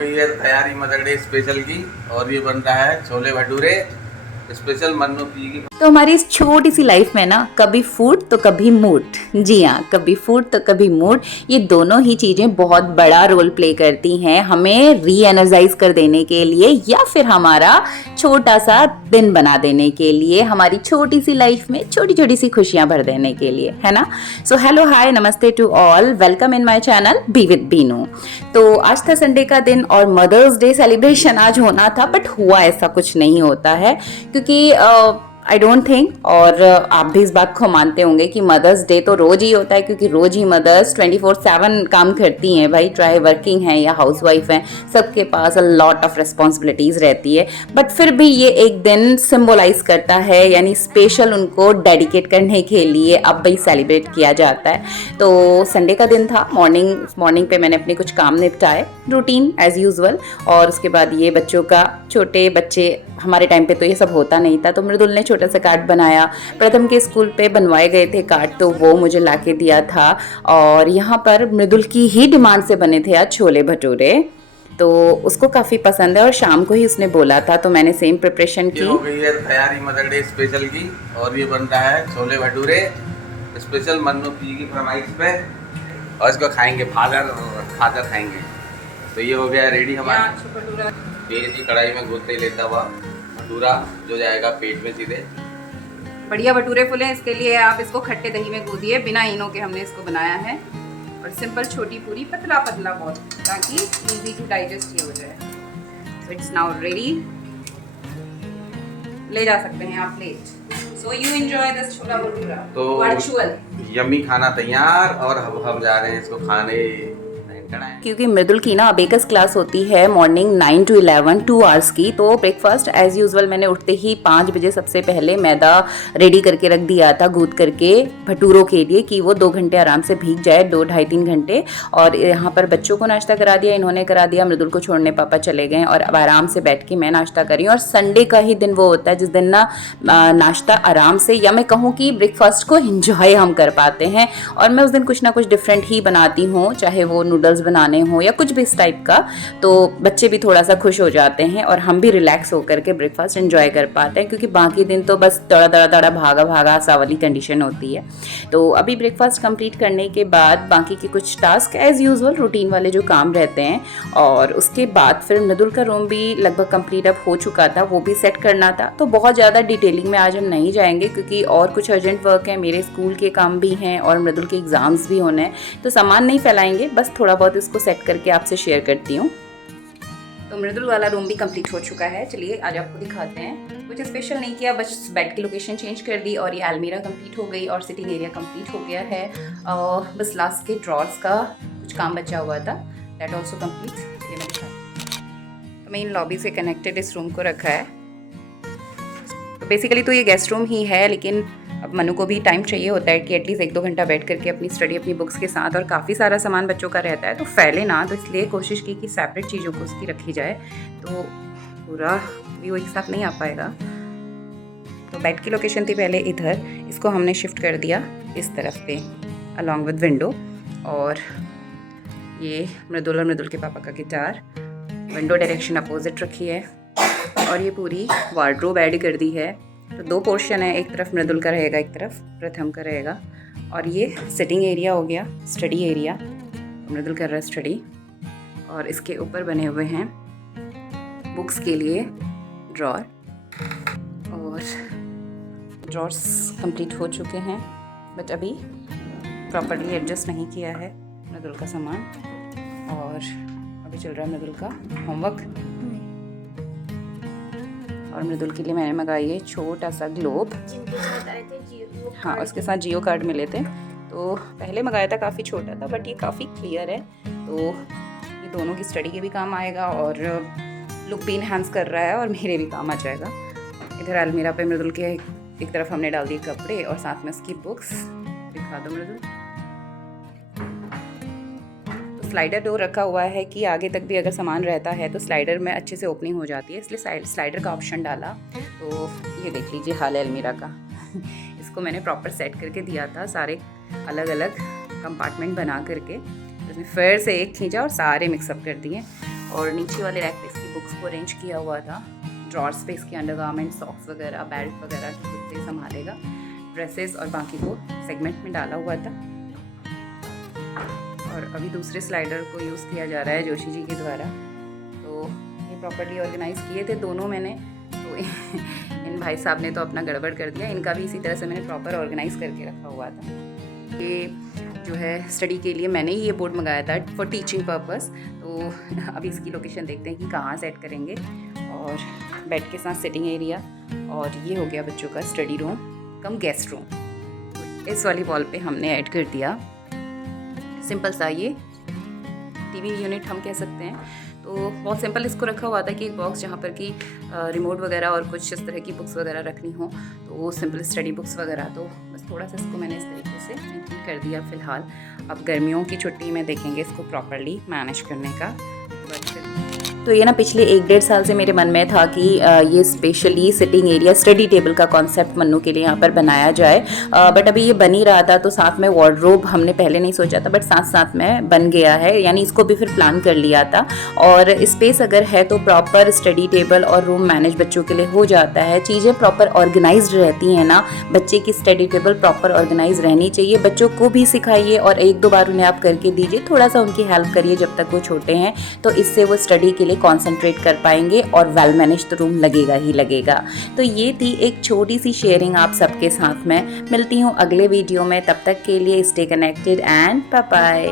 ये तैयारी mother day special की और ये बन रहा है छोले भटूरे स्पेशल मन्नू पी की। तो हमारी इस छोटी सी लाइफ में ना कभी फूड तो कभी मूड, जी हाँ, कभी फूड तो कभी मूड, ये दोनों ही चीज़ें बहुत बड़ा रोल प्ले करती हैं हमें री एनर्जाइज कर देने के लिए या फिर हमारा छोटा सा दिन बना देने के लिए, हमारी छोटी सी लाइफ में छोटी छोटी सी खुशियाँ भर देने के लिए, है ना। सो hello hi namaste to all, welcome in my channel be with Binu. तो आज था संडे का दिन और मदर्स डे सेलिब्रेशन आज होना था, बट हुआ ऐसा कुछ नहीं होता है क्योंकि आई डोंट थिंक, और आप भी इस बात को मानते होंगे कि मदर्स डे तो रोज ही होता है क्योंकि रोज ही मदर्स 24/7 काम करती हैं भाई, चाहे वर्किंग हैं या हाउस वाइफ हैं, सबके पास अ लॉट ऑफ रिस्पॉन्सिबिलिटीज़ रहती है। बट फिर भी ये एक दिन सिम्बोलाइज करता है, यानी स्पेशल उनको डेडिकेट करने के लिए अब भी सेलिब्रेट किया जाता है। तो संडे का दिन था, मॉर्निंग पे मैंने अपने कुछ काम निपटाए, रूटीन एज यूजुअल, और उसके बाद ये बच्चों का, छोटे बच्चे, हमारे टाइम पे तो ये सब होता नहीं था, तो मृदुल ने छोटा सा कार्ड बनाया। प्रथम के स्कूल पे बनवाए गए थे कार्ड, तो वो मुझे लाके दिया था। और यहाँ पर मृदुल की ही डिमांड से बने थे आज छोले भटूरे, तो उसको काफ़ी पसंद है और शाम को ही उसने बोला था, तो मैंने सेम प्रिपरेशन की। हो गई है तैयारी मदर डे स्पेशल की और ये बन रहा है छोले भटूरे स्पेशल मन्नू पी की फरमाइश पे, और इसको खाएंगे फादर खाएंगे। तो ये हो गया रेडी हमारा तेल की कढ़ाई में घुसते ही लेता हुआ भटूरा जो जाएगा पेट में सीधे। बढ़िया भटूरे फुले, इसके लिए आप इसको खट्टे दही में गूंदिए, बिना इनो के हमने इसको बनाया है। और सिंपल छोटी पूरी, पतला पतला बहुत, ताकि इजी टू डाइजेस्ट ये हो जाए। सो इट्स नाउ रेडी, ले जा सकते हैं आप plate. So you enjoy this छोला भटूरा तो वर्चुअल। यम्मी खाना तैयार और हम जा रहे हैं इसको खाने। क्योंकि मृदुल की ना अबेकस क्लास होती है मॉर्निंग 9 to 11 2 आवर्स की, तो ब्रेकफास्ट एज यूजुअल मैंने उठते ही 5 बजे सबसे पहले मैदा रेडी करके रख दिया था, गूंद करके भटूरों के लिए, कि वो 2 घंटे आराम से भीग जाए, 2-2.5-3 घंटे। और यहाँ पर बच्चों को नाश्ता करा दिया, इन्होंने करा दिया, मृदुल को छोड़ने पापा चले गए और अब आराम से बैठ के मैं नाश्ता करी। और संडे का ही दिन वो होता है जिस दिन ना नाश्ता आराम से, या मैं कहूँ कि ब्रेकफास्ट को इंजॉय हम कर पाते हैं। और मैं उस दिन कुछ ना कुछ डिफरेंट ही बनाती हूँ, चाहे वो नूडल्स बनाने हो या कुछ भी इस टाइप का, तो बच्चे भी थोड़ा सा खुश हो जाते हैं और हम भी रिलैक्स होकर के ब्रेकफास्ट एंजॉय कर पाते हैं, क्योंकि बाकी दिन तो बस दड़ा भागा भागा सा वाली कंडीशन होती है। तो अभी ब्रेकफास्ट कंप्लीट करने के बाद बाकी के कुछ टास्क एज यूजुअल रूटीन वाले जो काम रहते हैं, और उसके बाद फिर मृदुल का रूम भी लगभग कंप्लीट अब हो चुका था, वो भी सेट करना था। तो बहुत ज़्यादा डिटेलिंग में आज हम नहीं जाएंगे क्योंकि और कुछ अर्जेंट वर्क है, मेरे स्कूल के काम भी हैं और मृदुल के एग्ज़ाम्स भी होने हैं, तो सामान नहीं फैलाएंगे, बस थोड़ा बहुत इसको सेट करके आपसे शेयर करती हूँ। तो मृदुल वाला रूम भी कंप्लीट हो चुका है, चलिए आज आपको दिखाते हैं। कुछ स्पेशल नहीं किया, बस बेड की लोकेशन चेंज कर दी और ये अलमीरा कंप्लीट हो गई और सिटिंग एरिया कंप्लीट हो गया है। बस लास्ट के ड्रॉर्स का कुछ काम बचा हुआ था, दैट ऑल्सो कंप्लीट। ये मैं दिखाती हूँ। तो मैं इन लॉबी से कनेक्टेड इस रूम को रखा है। तो बेसिकली तो ये गेस्ट रूम ही है, लेकिन अब मनु को भी टाइम चाहिए होता है कि एटलीस्ट 1-2 घंटा बैठ करके अपनी स्टडी, अपनी बुक्स के साथ, और काफ़ी सारा सामान बच्चों का रहता है तो फैले ना, तो इसलिए कोशिश की कि सेपरेट चीज़ों को उसकी रखी जाए, तो पूरा व्यू एक साथ नहीं आ पाएगा। तो बेड की लोकेशन थी पहले इधर, इसको हमने शिफ्ट कर दिया इस तरफ पे अलॉन्ग विद विंडो। और ये मृदुल और मृदुल के पापा का गिटार, विंडो डायरेक्शन अपोजिट रखी है। और ये पूरी वार्डरोब ऐड कर दी है, तो 2 पोर्शन है, एक तरफ मृदुल का रहेगा, एक तरफ प्रथम का रहेगा। और ये सिटिंग एरिया हो गया, स्टडी एरिया, मृदुल कर रहा है स्टडी। और इसके ऊपर बने हुए हैं बुक्स के लिए ड्रॉर, और ड्रॉर्स कंप्लीट हो चुके हैं, बट अभी प्रॉपर्ली एडजस्ट नहीं किया है मृदुल का सामान। और अभी चल रहा है मृदुल का होमवर्क। और मृदुल के लिए मैंने मंगाई है छोटा सा ग्लोब, हाँ, उसके साथ जियो कार्ड मिले थे, तो पहले मंगाया था, काफ़ी छोटा था बट ये काफ़ी क्लियर है, तो ये दोनों की स्टडी के भी काम आएगा और लुक भी इन्हांस कर रहा है और मेरे भी काम आ जाएगा। इधर अलमीरा पे मृदुल के एक तरफ हमने डाल दिए कपड़े और साथ में उसकी बुक्स। दिखा दो मृदुल। स्लाइडर डोर रखा हुआ है कि आगे तक भी अगर सामान रहता है तो स्लाइडर में अच्छे से ओपनिंग हो जाती है, इसलिए स्लाइडर का ऑप्शन डाला। तो ये देख लीजिए हाल है अलमीरा का। इसको मैंने प्रॉपर सेट करके दिया था, सारे अलग अलग कंपार्टमेंट बना करके, उसमें फिर से एक खींचा और सारे मिक्सअप कर दिए। और नीचे वाले रैक पे इसकी बुक्स को अरेंज किया हुआ था। ड्रॉर्स पे इसके अंडरगारमेंट, सॉक्स वगैरह, बेल्ट वगैरह की खुद से संभालेगा। ड्रेसेस और बाकी को सेगमेंट में डाला हुआ था। और अभी दूसरे स्लाइडर को यूज़ किया जा रहा है जोशी जी के द्वारा। तो ये प्रॉपर्ली ऑर्गेनाइज़ किए थे दोनों मैंने, तो इन भाई साहब ने तो अपना गड़बड़ कर दिया। इनका भी इसी तरह से मैंने प्रॉपर ऑर्गेनाइज़ करके रखा हुआ था। ये जो है स्टडी के लिए मैंने ही ये बोर्ड मंगाया था फॉर टीचिंग पर्पस। तो अभी इसकी लोकेशन देखते हैं कि कहाँ सेट करेंगे। और बेड के साथ सिटिंग एरिया, और ये हो गया बच्चों का study room cum guest room. तो इस वाली वॉल पे हमने ऐड कर दिया सिंपल सा ये टीवी यूनिट हम कह सकते हैं। तो बहुत सिंपल इसको रखा हुआ था कि एक बॉक्स जहाँ पर कि रिमोट वगैरह और कुछ इस तरह की बुक्स वगैरह रखनी हो, तो वो सिंपल स्टडी बुक्स वगैरह। तो बस थोड़ा सा इसको मैंने इस तरीके से मेंटेन कर दिया फ़िलहाल। अब गर्मियों की छुट्टी में देखेंगे इसको प्रॉपर्ली मैनेज करने का। तो ये ना पिछले 1-1.5 साल से मेरे मन में था कि ये specially sitting area study table का कॉन्सेप्ट मन्नू के लिए यहाँ पर बनाया जाए। बट अभी ये बन ही रहा था, तो साथ में वार्डरोब हमने पहले नहीं सोचा था, बट साथ साथ में बन गया है, यानी इसको भी फिर प्लान कर लिया था। और स्पेस अगर है तो प्रॉपर स्टडी टेबल और रूम मैनेज बच्चों के लिए हो जाता है। चीज़ें प्रॉपर ऑर्गेनाइज्ड रहती हैं ना, बच्चे की स्टडी टेबल प्रॉपर ऑर्गेनाइज रहनी चाहिए। बच्चों को भी सिखाइए और 1-2 बार उन्हें आप करके दीजिए, थोड़ा सा उनकी हेल्प करिए जब तक वो छोटे हैं, तो इससे वो स्टडी के लिए कंसंट्रेट कर पाएंगे और वेल मैनेज तो रूम लगेगा ही लगेगा। तो ये थी एक छोटी सी शेयरिंग आप सबके साथ में। मिलती हूँ अगले वीडियो में, तब तक के लिए stay connected and bye bye.